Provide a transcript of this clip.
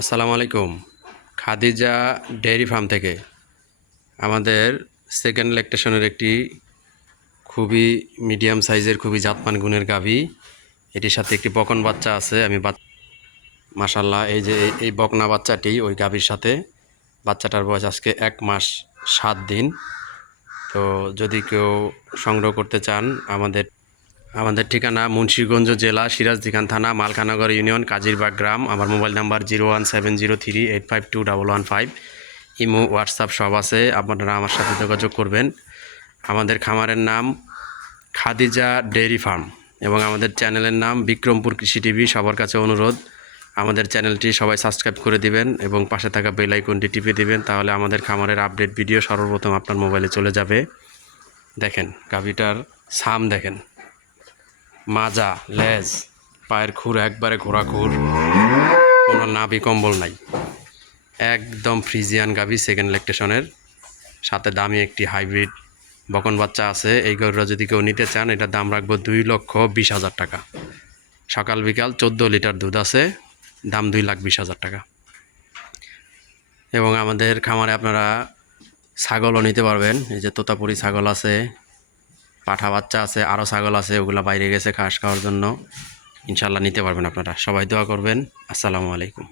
আসসালামু আলাইকুম। Khadija dairy farm থেকে আমাদের সেকেন্ড ল্যাকটেশনের একটি খুবই মিডিয়াম সাইজের খুবই জাতমান গুণের গাভী, এটির সাথে একটি বকন বাচ্চা আছে। মাশাল্লাহ, এই যে এই বকনা বাচ্চাটি ওই গাভীর সাথে, বাচ্চাটার বয়স আজকে 1 মাস 7 দিন। তো যদি কেউ সংগ্রহ করতে চান, আমাদের ঠিকানা মুন্সিগঞ্জ জেলা, সিরাজদিখান থানা, মালখানগর ইউনিয়ন, কাজিরবাগ গ্রাম। আমার মোবাইল নাম্বার 01703852115। ইমো, হোয়াটসঅ্যাপ সব আছে, আপনারা আমার সাথে যোগাযোগ করবেন। আমাদের খামারের নাম খাদিজা ডেইরি ফার্ম এবং আমাদের চ্যানেলের নাম বিক্রমপুর কৃষি টিভি। সবার কাছে অনুরোধ, আমাদের চ্যানেলটি সবাই সাবস্ক্রাইব করে দিবেন এবং পাশে থাকা বেল আইকনটি টিপে দিবেন, তাহলে আমাদের খামারের আপডেট ভিডিও সর্বপ্রথম আপনার মোবাইলে চলে যাবে। দেখেন গাভীটার সাম, দেখেন মাজা, লেজ, পায়ের খুর একবারে ঘোরা খুর, কোনো নাভি কম্বল নাই, একদম ফ্রিজিয়ান গাভী সেকেন্ড ল্যাকটেশনের সাথে দামি একটি হাইব্রিড বকন বাচ্চা আছে। এই গরুটা যদি কেউ নিতে চান, এটার দাম রাখবো 2,20,000 টাকা। সকাল বিকাল 14 লিটার দুধ আছে, দাম 2,20,000 টাকা। এবং আমাদের খামারে আপনারা ছাগলও নিতে পারবেন। এই যে তোতাপুরি ছাগল আছে, পাঠা বাচ্চা আছে, আরও ছাগল আছে, ওগুলো বাইরে গেছে ঘাস খাওয়ার জন্য। ইনশাল্লাহ নিতে পারবেন আপনারা। সবাই দোয়া করবেন। আসসালামু আলাইকুম।